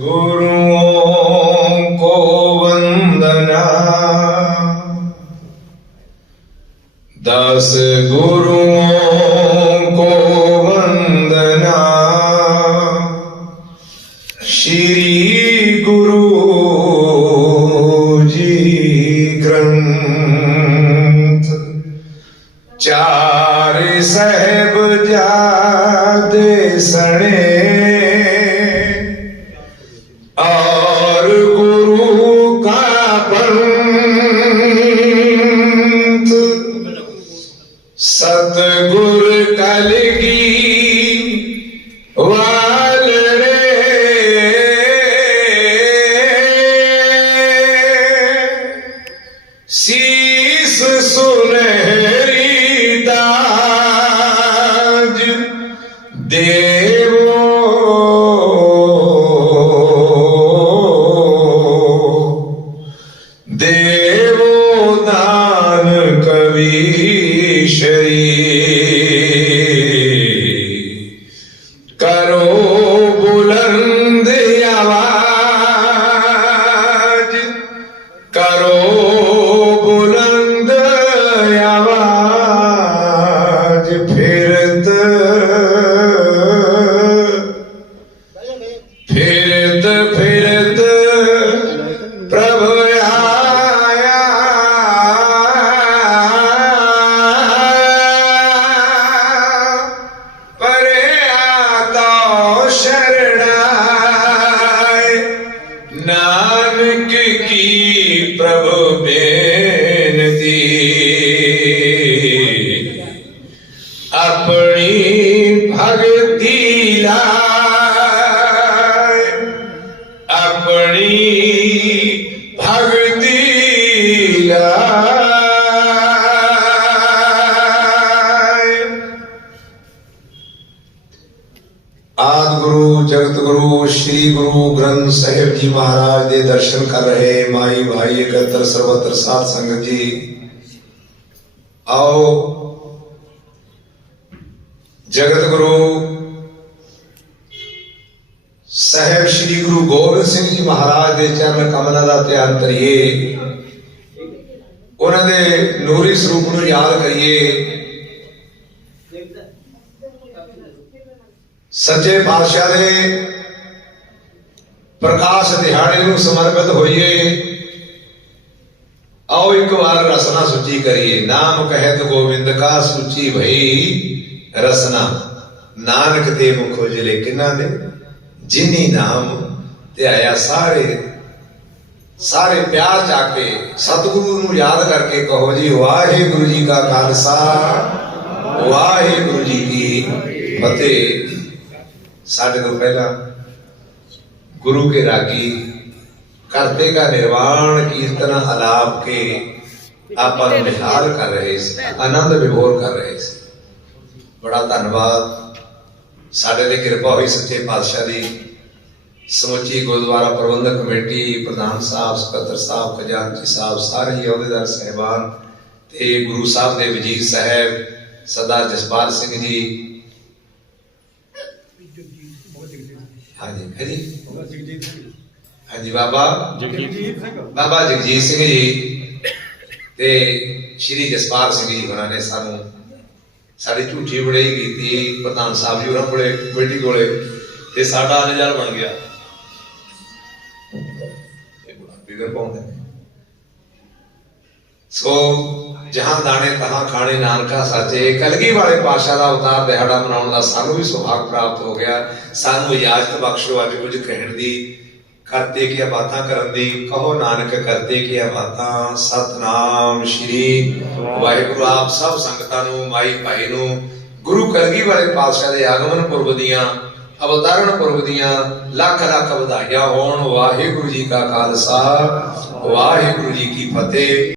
गुरुओं को वंदना दस गुरुओं को वंदना श्री गुरु जी ग्रंथ चार साहेब जादे सणे ਸੁਨਹਿਰੀ ਤਾਜ ਦੇਵੋ ਦੇਵੋ ਦਾਨ ਕਵੀ ਸ਼ਰੀ ਸ਼ਰਣਾਏ ਨਾਨਕ ਕੀ ਪ੍ਰਭੂ ਬੇਨਤੀ। ਆਪਣੀ ਭਗਤੀ ਲਾਇ ਆਪਣੀ ਆਦ ਗੁਰੂ ਜਗਤ ਗੁਰੂ ਸ੍ਰੀ ਗੁਰੂ ਗ੍ਰੰਥ ਸਾਹਿਬ ਜੀ ਮਹਾਰਾਜ ਦੇ ਦਰਸ਼ਨ ਕਰ ਰਹੇ ਮਾਈ ਭਾਈ ਇਕੱਤਰ ਸਰਬੱਤਰ ਸਾਧ ਸੰਗਤ ਜੀ। ਆਓ ਜਗਤ ਗੁਰੂ ਸਾਹਿਬ ਸ੍ਰੀ ਗੁਰੂ ਗੋਬਿੰਦ ਸਿੰਘ ਜੀ ਮਹਾਰਾਜ ਦੇ ਚਰਨ ਕਮਲਾਂ ਦਾ ਧਿਆਨ ਕਰੀਏ ਉਹਨਾਂ ਦੇ ਨੂਰੀ ਸਰੂਪ ਨੂੰ ਯਾਦ ਕਰੀਏ। ਸੱਚੇ ਪਾਤਸ਼ਾਹ ਦੇ ਪ੍ਰਕਾਸ਼ ਦਿਹਾੜੇ ਨੂੰ ਸਮਰਪਿਤ ਹੋਈਏ, ਆਓ ਇੱਕ ਵਾਰ ਰਸਨਾ ਸੁਚੀ ਕਰੀਏ। ਨਾਮ ਕਹਿਤ ਗੋਬਿੰਦ ਕਾ ਸੁਚੀ ਭਈ ਰਸਨਾ। ਨਾਨਕ ਦੇ ਮੁਖ ਉਜਲੇ ਕਿਨਾਂ ਦੇ? ਜਿਨੀ ਨਾਮ ਤੇ ਆਇਆ ਸਾਰੇ। ਸਾਰੇ ਪਿਆਰ ਜਾ ਕੇ ਸਤਿਗੁਰੂ ਨੂੰ ਯਾਦ ਕਰਕੇ ਕਹੋ ਜੀ, ਵਾਹਿਗੁਰੂ ਜੀ ਕਾ ਖਾਲਸਾ, ਵਾਹਿਗੁਰੂ ਜੀ ਕੀ ਫਤਿਹ। ਸਾਡੇ ਤੋਂ ਪਹਿਲਾਂ ਗੁਰੂ ਕੇ ਰਾਗੀ ਕਰਤੇ ਦਾ ਨਿਰਵਾਣ ਕੀਰਤਨ ਆਲਾਪ ਕੇ ਆਪਾਂ ਨੂੰ ਨਿਹਾਲ ਕਰ ਰਹੇ ਸੀ, ਆਨੰਦ ਵਿਭੋਰ ਕਰ ਰਹੇ ਸੀ। ਬੜਾ ਧੰਨਵਾਦ। ਸਾਡੇ ਤੇ ਕਿਰਪਾ ਹੋਈ ਸੱਚੇ ਪਾਤਸ਼ਾਹ ਦੀ। ਸਮੁੱਚੀ ਗੁਰਦੁਆਰਾ ਪ੍ਰਬੰਧਕ ਕਮੇਟੀ, ਪ੍ਰਧਾਨ ਸਾਹਿਬ, ਸਕੱਤਰ ਸਾਹਿਬ, ਖਜ਼ਾਨਚੀ ਸਾਹਿਬ, ਸਾਰੇ ਹੀ ਅਹੁਦੇਦਾਰ, ਸਹਿਬਾਨ ਤੇ ਗੁਰੂ ਸਾਹਿਬ ਦੇ ਵਜ਼ੀਰ ਸਾਹਿਬ, ਸਰਦਾਰ ਜਸਪਾਲ ਸਿੰਘ ਜੀ ਹਾਂਜੀ ਹਾਂਜੀ। ਹਾਂਜੀ ਬਾਬਾ। ਜਗਜੀਤ ਸਿੰਘ। ਬਾਬਾ ਜਗਜੀਤ ਸਿੰਘ ਜੀ। ਤੇ ਸ਼੍ਰੀ ਜਸਪਾਲ ਸਿੰਘ ਜੀ ਹੋਰਾਂ ਨੇ ਸਾਨੂੰ ਸਾਡੀ ਝੂਠੀ ਬੜਾਈ ਕੀਤੀ ਪ੍ਰਧਾਨ ਸਾਹਿਬ ਜੀ ਹੋਰਾਂ ਕੋਲੇ ਕਮੇਟੀ ਕੋਲੇ ਤੇ ਸਾਡਾ ਨਜ਼ਾਰ ਬਣ ਗਿਆ। ਇਹ ਪਾਉਂਦੇ ਸੋ ਜਹਾਂ ਦਾਣੇ ਤਹਾਂ ਖਾਣੇ, ਨਾਨਕਾ ਸਾਚੇ ਕਲਗੀ ਵਾਲੇ ਪਾਸ਼ਾ ਦਾ ਅਵਤਾਰ ਦਿਹਾੜਾ ਮਨਾਉਣ ਦਾ ਸਾਨੂੰ ਵੀ ਸੁਭਾਗ ਪ੍ਰਾਪਤ ਹੋ ਗਿਆ। ਸਾਨੂੰ ਇਜਾਜ਼ਤ ਬਖਸ਼ੋ ਅੱਜ ਕੁਝ ਕਹਿਣ ਦੀ। ਕਰਤੇ ਕੀ ਬਾਤਾਂ ਕਰਨ ਦੀ? ਕਹੋ ਨਾਨਕ ਕਰਤੇ ਕੀ ਬਾਤਾਂ? ਸਤਨਾਮ ਸ਼੍ਰੀ ਵਾਹਿਗੁਰੂ ਆਪ ਸਭ ਸੰਗਤਾਂ ਨੂੰ, ਮਾਈ ਭਾਈ ਨੂੰ। ਗੁਰੂ ਕਲਗੀ ਵਾਲੇ ਪਾਤਸ਼ਾਹ ਦੇ ਆਗਮਨ ਪੁਰਬ ਦੀਆਂ ਅਵਤਾਰਨ ਪੁਰਬ ਦੀਆਂ ਲੱਖ ਲੱਖ ਵਧਾਈਆਂ ਹੋਣ। ਵਾਹਿਗੁਰੂ ਜੀ ਕਾ ਖਾਲਸਾ, ਵਾਹਿਗੁਰੂ ਜੀ ਕੀ ਫਤਿਹ।